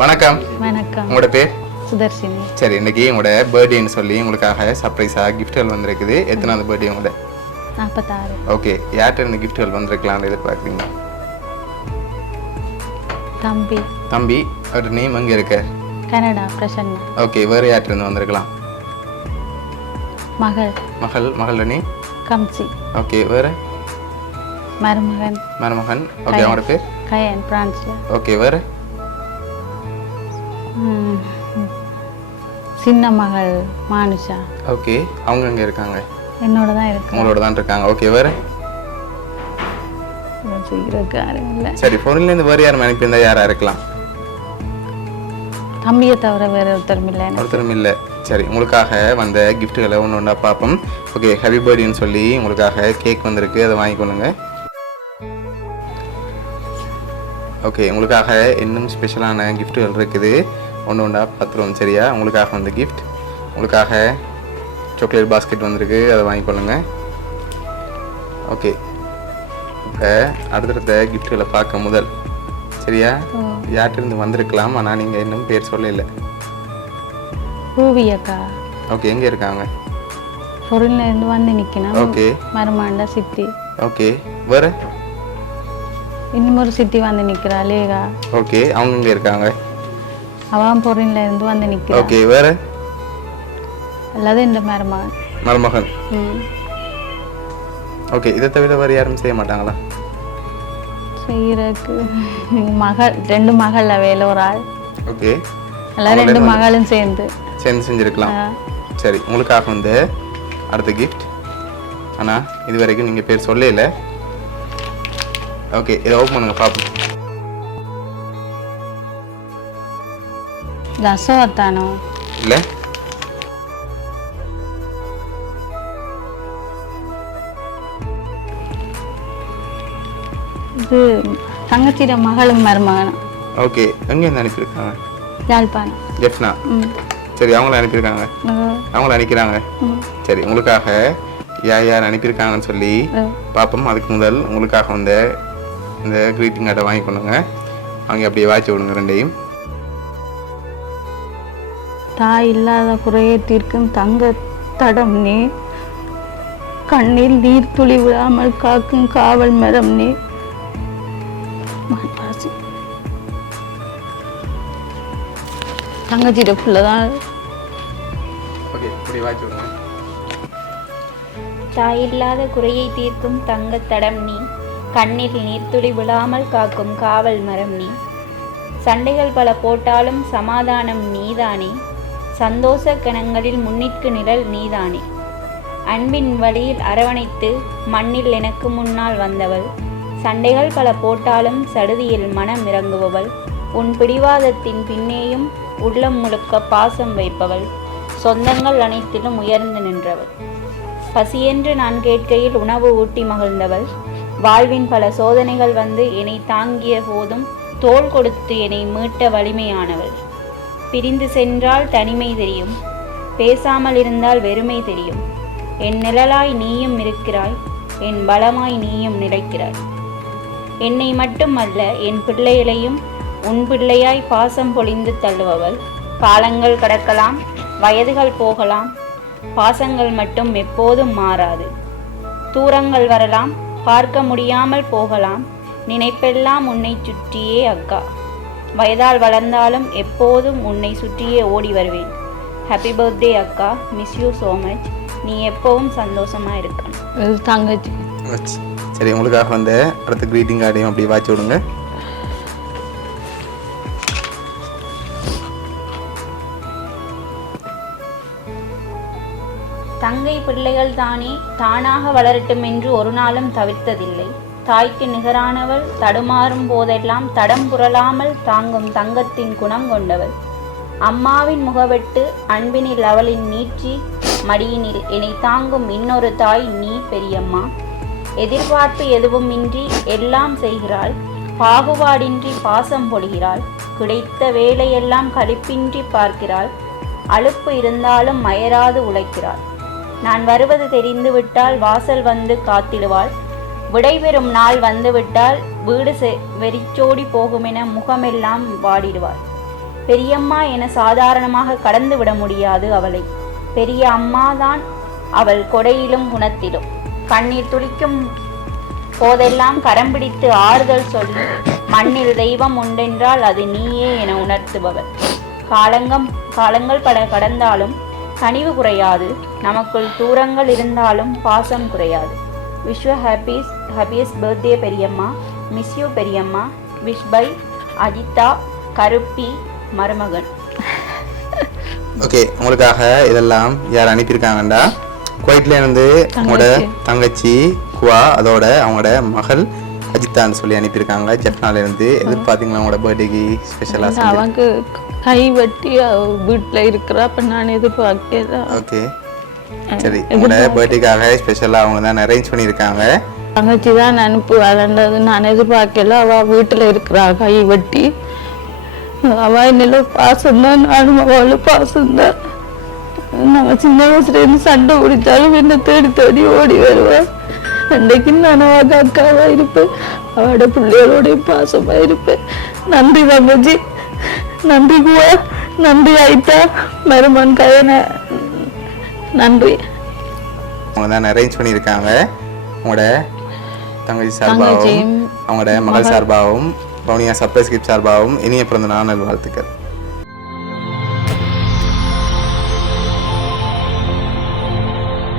வணக்கம். வணக்கம். உங்களோட பேர்? சுதர்ஷினி. சரி, இன்னைக்கு உங்களோட பர்த்டேன்னு சொல்லி உங்களுக்காக சர்ப்ரைஸாக கிஃப்ட்கள் வந்திருக்குது. எத்தனாவது பர்த்டே உங்களோட? 46. ஓகே, யார்கிட்ட இருந்து கிஃப்ட்கள் வந்திருக்கலாம்னு எதிர்பார்க்குறீங்க? தம்பி. தம்பி, அவர் நேம் எங்கே இருக்க? கனடா, பிரசன்னா. ஓகே, வேறு யார்கிட்ட இருந்து வந்திருக்கலாம்? மகள். மகளோட நேம்? கம்சி. ஓகே, வேறு? மருமகன். ஓகே, அவங்களோட பேர்? கயன், பிரான்ஸ்ல. ஓகே, வேறு? சின்ன மகள் மானுஷா. ஓகே, அவங்க எங்கே இருக்காங்க? என்னோட தான் இருக்கு. உங்களோட தான் இருக்காங்க. ஓகே, வேறு? சரி, ஃபோன்லேருந்து வேறு யாரும் அனுப்பியிருந்தா யாராக இருக்கலாம்? தம்பியை தவிர வேறு ஒருத்தரும் இல்லை. சரி, உங்களுக்காக வந்த கிஃப்ட்டுகளை ஒன்று ஒன்றா பார்ப்போம். ஓகே, ஹாப்பி பர்த்டேன்னு சொல்லி உங்களுக்காக கேக் வந்திருக்கு, அதை வாங்கிக்கொள்ளுங்க. ஓகே, உங்களுக்காக இன்னும் ஸ்பெஷலான கிஃப்ட்டுகள் இருக்குது, ஒன்று ஒன்றா பார்த்துருவோம். சரியா? உங்களுக்காக வந்த கிஃப்ட், உங்களுக்காக சாக்லேட் பாஸ்கெட் வந்திருக்கு, அதை வாங்கிக்கொள்ளுங்க. ஓகே, இப்போ அடுத்தடுத்த கிஃப்ட்டுகளை பார்க்க முதல். சரியா? யார்கிட்ட வந்திருக்கலாம், ஆனால் நீங்கள் இன்னும் பேர் சொல்லல. ரூபி அக்கா. ஓகே, எங்கே இருக்காங்க? பொருள்ல இருந்து வந்து நிற்கணும். ஓகே. மருமாண்டா சித்தி. ஓகே, வேறு? இன்னும் ஒரு சித்தி வந்து நிற்கிறா, லேகா. ஓகே, அவங்க எங்கே இருக்காங்க? அவன் பொருள்ல இருந்து வந்து நிற்கிறா. ஓகே, வேறு? அல்லது இந்த மருமகன். ஓகே, இதை தவிர வேறு யாரும் செய்ய மாட்டாங்களா? செய்யறதுக்கு மகள், 2 மகள் வேலை, ஒரு ஆள். ஓகே, எல்லாம் 2 மகளும் சேர்ந்து செஞ்சிருக்கலாம். சரி, உங்களுக்காக வந்து அடுத்த கிஃப்ட், ஆனால் இது வரைக்கும் நீங்கள் பேர் சொல்லல. ஓகே, இதை ஓப்பன் பண்ணுங்க பார்ப்போம். தசோத்தானோ இல்லை, இது தங்கச்சியோட மகளும் மருமகனும். ஓகே, எங்கேருந்து அனுப்பியிருக்காங்க? யாழ்ப்பாணம். ஜெஃப்னா. சரி, அவங்கள அனுப்பியிருக்காங்க, அவங்கள அனுப்பிக்கிறாங்க. சரி, உங்களுக்காக யார் அனுப்பியிருக்காங்கன்னு சொல்லி பார்ப்போம். அதுக்கு முதல் உங்களுக்காக வந்து இந்த க்ரீட்டிங் கார்டை வாங்கி கொண்டுங்க. அவங்க அப்படியே வாய்ச்சி விடுங்க ரெண்டையும். தாய் இல்லாத குறையை தீர்க்கும் தங்க தடம் நீ, கண்ணில் நீர் துளி விடாமல் காக்கும் காவல் மரம் நீ. தங்கச்சிட புள்ளதான். ஓகே, இப்படி வாய்ச்சி விடுங்க. தாயில்லாத குறையை தீர்க்கும் தங்கத் தடம் நீ, கண்ணில் நீர்த்துளி விழாமல் காக்கும் காவல் மரம் நீ. சண்டைகள் பல போட்டாலும் சமாதானம் நீதானே, சந்தோஷ கணங்களில் முன்னிற்கு நிழல் நீதானே. அன்பின் வழியில் அரவணைத்து மண்ணில் எனக்கு முன்னால் வந்தவள், சண்டைகள் பல போட்டாலும் சடுதியில் மனம் இறங்குபவள். உன் பிடிவாதத்தின் பின்னேயும் உள்ளம் முழுக்க பாசம் வைப்பவள், சொந்தங்கள் அனைத்திலும் உயர்ந்து நின்றவள். பசியென்று நான் கேட்கையில் உணவு ஊட்டி மகிழ்ந்தவள், வாழ்வின் பல சோதனைகள் வந்து என்னை தாங்கிய போதும் தோள் கொடுத்து என்னை மீட்ட வலிமையானவள். பிரிந்து சென்றால் தனிமை தெரியும், பேசாமல் இருந்தால் வெறுமை தெரியும். என் நிழலாய் நீயும் இருக்கிறாய், என் பலமாய் நீயும் நிலைக்கிறாய். என்னை மட்டுமல்ல என் பிள்ளைகளையும் உன் பிள்ளையாய் பாசம் பொழிந்து தள்ளுபவள். காலங்கள் கடக்கலாம், வயதுகள் போகலாம், பாசங்கள் மட்டும் எப்போதும் மாறாது. தூரங்கள் வரலாம், பார்க்க முடியாமல் போகலாம், நினைப்பெல்லாம் உன்னை சுற்றியே அக்கா. வயதால் வளர்ந்தாலும் எப்போதும் உன்னை சுற்றியே ஓடி வருவேன். ஹாப்பி பர்த்டே அக்கா, மிஸ் யூ ஸோ மச். நீ எப்பவும் சந்தோஷமா இருக்கணும். தங்கச்சி. சரி, உங்களுக்காக வந்து அடுத்த க்ரீட்டிங் கார்டையும் அப்படி வாய்ச்சி விடுங்க. தங்கை பிள்ளைகள் தானே தானாக வளரட்டும் என்று ஒரு நாளும் தவிர்த்ததில்லை. தாய்க்கு நிகரானவள், தடுமாறும் போதெல்லாம் தடம் புரளாமல் தாங்கும் தங்கத்தின் குணம் கொண்டவள். அம்மாவின் முகவெட்டு அன்பினில் அவளின் நீட்சி, மடியினில் என்னை தாங்கும் இன்னொரு தாய் நீ பெரியம்மா. எதிர்பார்ப்பு எதுவும் இன்றி எல்லாம் செய்கிறாள், பாகுபாடின்றி பாசம் பொழிகிறாள். கிடைத்த வேலையெல்லாம் களிப்பின்றி பார்க்கிறாள், அலுப்பு இருந்தாலும் மயராது உழைக்கிறாள். நான் வருவது தெரிந்துவிட்டால் வாசல் வந்து காத்திடுவாள், விடைபெறும் நாள் வந்துவிட்டால் வீடு வெறிச்சோடி போகுமென முகமெல்லாம் வாடிடுவாள். பெரியம்மா என சாதாரணமாக கடந்து விட முடியாது அவளை. பெரிய அம்மாதான் அவள் கொடையிலும் குணத்திலும். கண்ணீர் துளிக்கும் போதெல்லாம் கரம் பிடித்து ஆறுதல் சொல்லி மண்ணில் தெய்வம் உண்டென்றால் அது நீயே என உணர்த்துபவள். காலங்கள் பல கடந்தாலும் கனிவு குறையாது, நமக்குள் தூரங்கள் இருந்தாலும் பாசம் குறையாது. விஷ்வ ஹாப்பியஸ்ட் பர்த்டே பெரியம்மா. மிஸ் யூ பெரியம்மா. விஷ் பை அஜிதா கருப்பி மருமகன். ஓகே, உங்களுக்காக இதெல்லாம் யார் அனுப்பியிருக்காங்கண்டா, குவைட்லேருந்து அவங்களோட தங்கச்சி குவா, அதோட அவங்களோட மகள் அஜித்தான்னு சொல்லி அனுப்பியிருக்காங்க ஜெஃப்னாலேருந்து. எதிர்பார்த்தீங்களா அவங்களோட பர்த்டேக்கு ஸ்பெஷலாக? அவங்க கை வெட்டி வீட்டில் இருக்கிறா, அப்போ நான் எதிர்பார்க்கல. ஓகே சரி, உங்களோட பர்த்டேக்காக ஸ்பெஷலாக அவங்க தான் அரேஞ்ச் பண்ணியிருக்காங்க. தங்கச்சி தான் அனுப்புவாளன்றது நான் எதிர்பார்க்கல. அவள் வீட்டில் இருக்கிறா கை வெட்டி. அவள் என்னோட பாசம்தான், நானும் அவளும் பாசம்தான். நாங்கள் சின்ன வயசுலேருந்து சண்டை பிடிச்சாலும் என்னை தேடி தேடி ஓடி வருவேன். அன்றைக்கு நான் அவள் அக்காவாக இருப்பேன், அவளோட பிள்ளைகளோடையும் பாசமாக இருப்பேன். நன்றி தங்கச்சி, நன்றி குவா, நன்றி ஐட்டா மருமன் கயன, நன்றி. அவங்க தான் அரேஞ்ச் பண்ணியிருக்காங்க. உங்களோட தங்கச்சி சார்பாகவும் அவங்களோட மகள் சார்பாகவும் பவுனியா சர்ப்ரைஸ் கிஃப்ட் சார்பாகவும் இனிய பிறந்த நாள் நல்வாழ்த்துக்கள்.